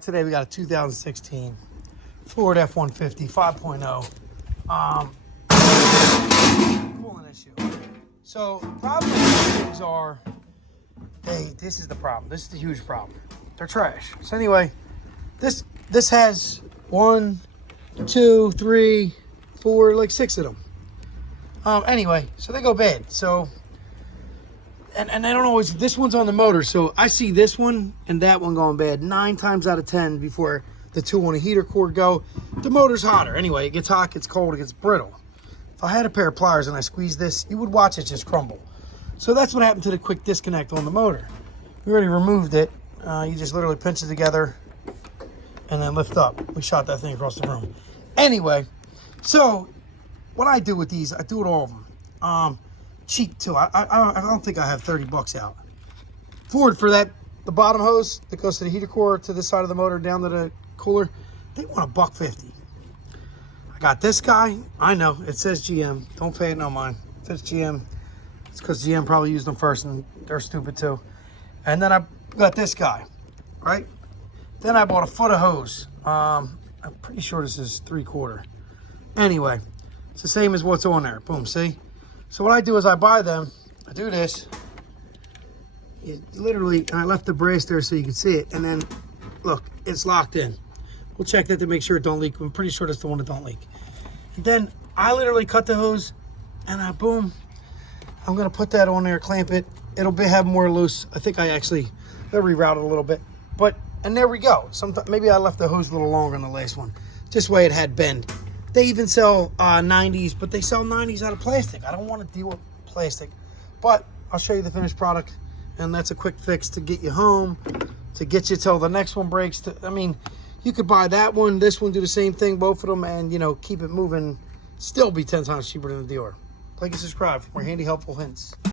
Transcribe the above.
Today we got a 2016 Ford F-150 5.0 coolant issue. So the problem with these things are, this is the problem. This is the huge problem. They're trash. So anyway, this has 1, 2, 3, 4, like 6 of them. Anyway, so they go bad. So and they don't always, this one's on the motor, so I see this one and that one going bad 9 times out of 10 before the two on a heater cord go. The motor's hotter. Anyway, it gets hot, gets cold, it gets brittle. If I had a pair of pliers and I squeezed this, you would watch it just crumble. So that's what happened to the quick disconnect on the motor. We already removed it. You just literally pinch it together and then lift up. We shot that thing across the room. Anyway, so what I do with these, I do it all of them. Cheap too. I don't think I have 30 bucks out. Ford, for that, the bottom hose that goes to the heater core to this side of the motor down to the cooler, they want $1.50. I got this guy. I know it says GM. Don't pay it no mind. If it's GM, it's because GM probably used them first and they're stupid too. And then I got this guy, right? Then I bought a foot of hose. I'm pretty sure this is 3/4. Anyway, it's the same as what's on there. Boom, see? So what I do is I buy them, I do this, literally, and I left the brace there so you can see it, and then, look, it's locked in. We'll check that to make sure it don't leak. I'm pretty sure that's the one that don't leak. And then I literally cut the hose, and I, boom, I'm gonna put that on there, clamp it. It'll have more loose. I think I rerouted a little bit, and there we go. Sometimes, maybe I left the hose a little longer on the last one. This way it had bend. They even sell 90s, but they sell 90s out of plastic. I don't want to deal with plastic. But I'll show you the finished product, and that's a quick fix to get you home, to get you till the next one breaks. I mean, you could buy that one, this one, do the same thing, both of them, and, you know, keep it moving. Still be 10 times cheaper than the dealer. Like and subscribe for more handy, helpful hints.